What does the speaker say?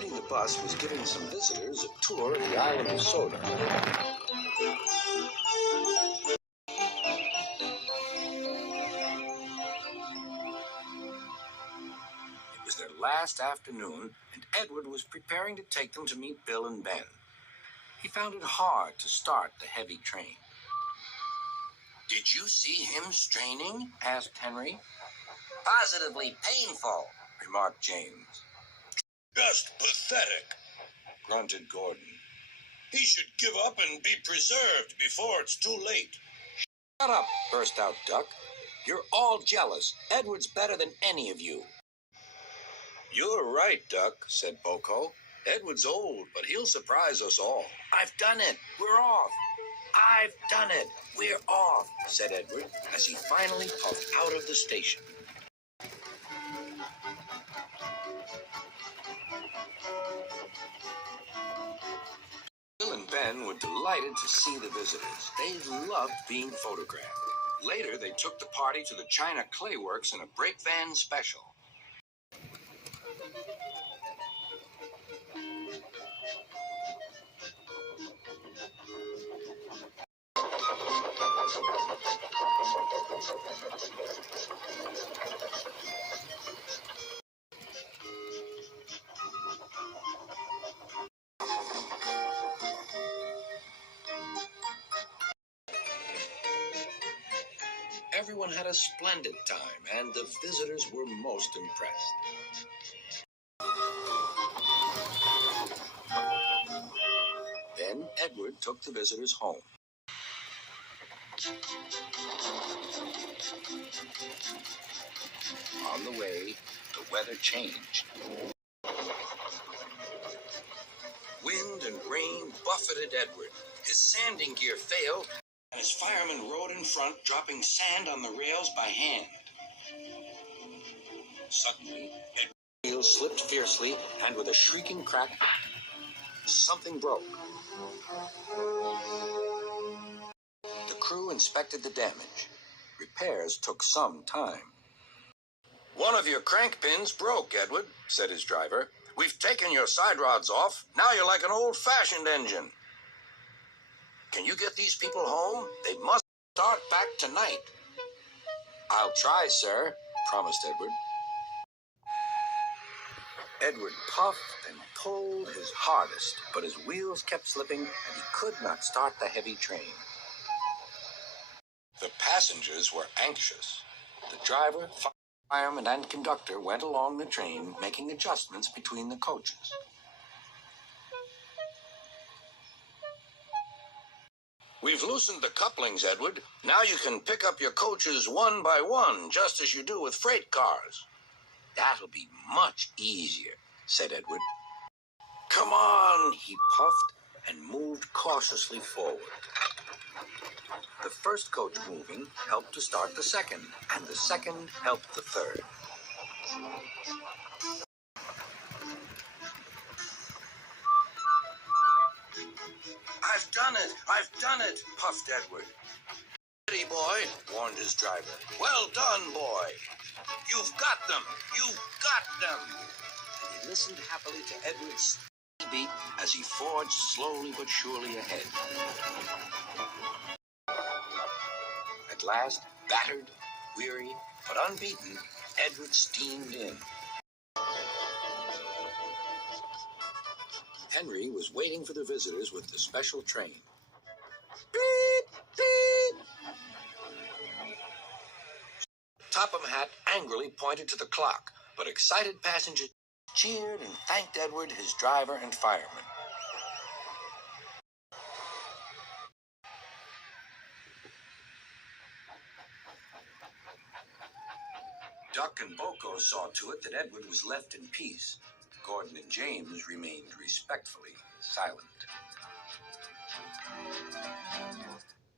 Birdie the bus was giving some visitors a tour of the island of Soda. It was their last afternoon, and Edward was preparing to take them to meet Bill and Ben. He found it hard to start the heavy train. "Did you see him straining?" asked Henry. "Positively painful," remarked James. "Just pathetic," grunted Gordon. "He should give up and be preserved before it's too late." "Shut up," burst out Duck. "You're all jealous. Edward's better than any of you." "You're right, Duck," said Boko. "Edward's old, but he'll surprise us all." "I've done it. We're off. I've done it. We're off," said Edward as he finally puffed out of the station. Bill and Ben were delighted to see the visitors. They loved being photographed. Later, they took the party to the China Clay Works in a brake van special. Everyone had a splendid time, and the visitors were most impressed. Then Edward took the visitors home. On the way, the weather changed. Wind and rain buffeted Edward. His sanding gear failed, and his fireman rode in front, dropping sand on the rails by hand. Suddenly, Edward's wheels slipped fiercely, and with a shrieking crack, something broke. The crew inspected the damage. Repairs took some time. "One of your crank pins broke, Edward," said his driver. "We've taken your side rods off. Now you're like an old-fashioned engine. Can you get these people home? They must start back tonight." "I'll try, sir," promised Edward. Edward puffed and pulled his hardest, but his wheels kept slipping, and he could not start the heavy train. The passengers were anxious. The driver, fireman, and conductor went along the train, making adjustments between the coaches. "We've loosened the couplings, Edward. Now you can pick up your coaches one by one, just as you do with freight cars." "That'll be much easier," said Edward. "Come on," he puffed and moved cautiously forward. The first coach moving helped to start the second, and the second helped the third. "I've done it! I've done it!" puffed Edward. "Steady, boy," warned his driver. "Well done, boy. You've got them! You've got them!" And he listened happily to Edward's beat as he forged slowly but surely ahead. At last, battered, weary, but unbeaten, Edward steamed in. Henry was waiting for the visitors with the special train. Beep, beep. Topham Hatt angrily pointed to the clock, but excited passengers cheered and thanked Edward, his driver, and fireman. Duck and Boko saw to it that Edward was left in peace. Gordon and James remained respectfully silent.